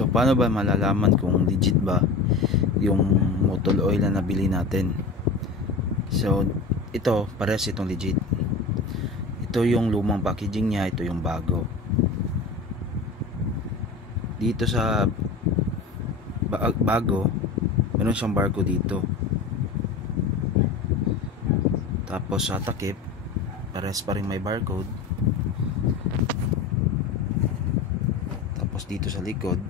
So paano ba malalaman kung legit ba yung motor oil na nabili natin? So ito, parehas itong legit. Ito yung lumang packaging niya, ito yung bago. Dito sa bago, meron siyang barcode dito. Tapos sa takip, parehas pa rin may barcode. Tapos dito sa likod,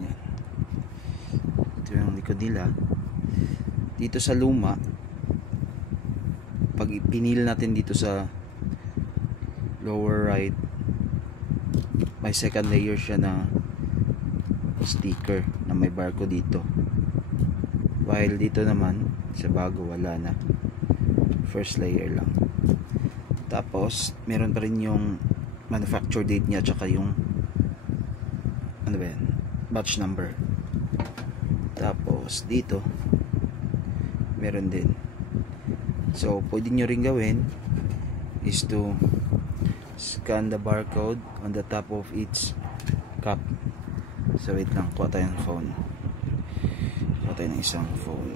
yan. Ito yung likod nila. Dito sa luma, pag pinil natin dito sa lower right, may second layer siya na sticker na may barcode dito, while dito naman sa bago wala na, first layer lang. Tapos meron pa rin yung manufacture date niya, tsaka yung ano ba yan, batch number. Tapos dito meron din. So pwede nyo rin gawin is to scan the barcode on the top of each cup. So wait lang, kuha tayo ng phone. Kuha tayo ng isang phone.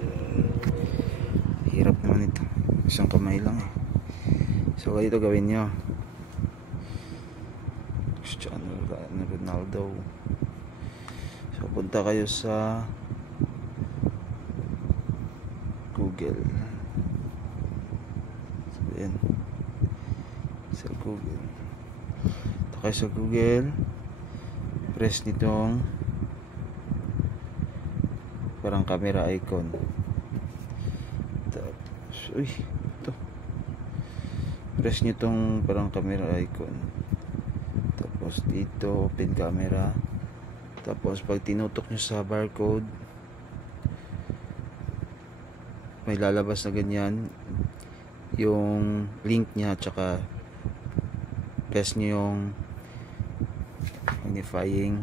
Hirap naman ito, isang kamay lang eh. So ganito gawin nyo. Cristiano Ronaldo. So punta kayo sa Google. So yan, sa Google. Punta kayo sa Google, press nitong parang camera icon. Tapos, uy, ito, press nyo tong parang camera icon. Tapos dito open camera. Tapos pag tinutok nyo sa barcode, may lalabas na ganyan yung link nya, tsaka press nyo yung magnifying,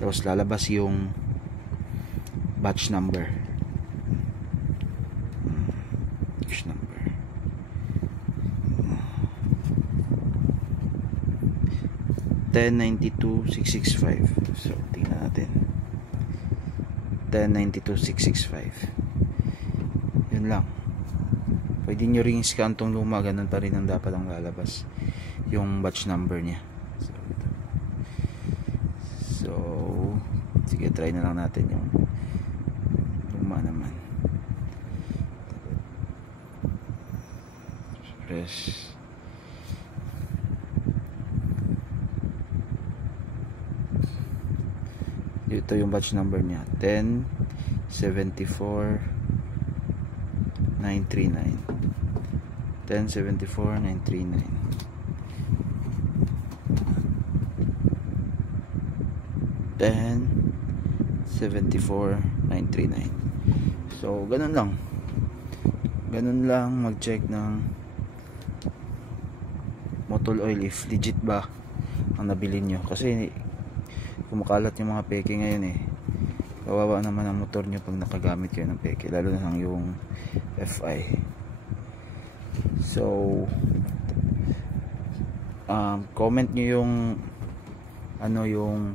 tapos lalabas yung batch number. 1092665. So tingnan natin, 1092665. Yun lang. Pwede nyo ring scan tong luma, ganun pa rin ang dapat ang lalabas, yung batch number nya. So sige, try na lang natin yung luma naman. Press. Ito yung batch number niya, 1074939. 1074939. So ganun lang mag-check ng motor oil if legit ba ang nabili nyo, kasi kumakalat yung mga peke ngayon eh. Kawawa naman ang motor nyo pag nakagamit kayo ng peke, lalo na yung FI. So comment nyo yung yung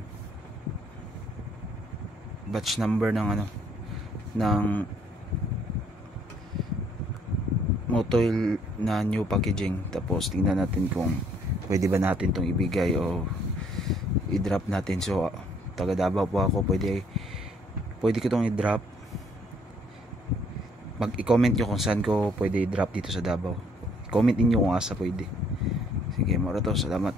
batch number ng ng motor na new packaging. Tapos tingnan natin kung pwede ba natin tong ibigay o i-drop natin. So taga Davao po ako, pwede ko itong i-drop. I-comment nyo kung saan ko pwede i-drop dito sa Davao. Comment niyo kung asa pwede. Sige, mora to, salamat.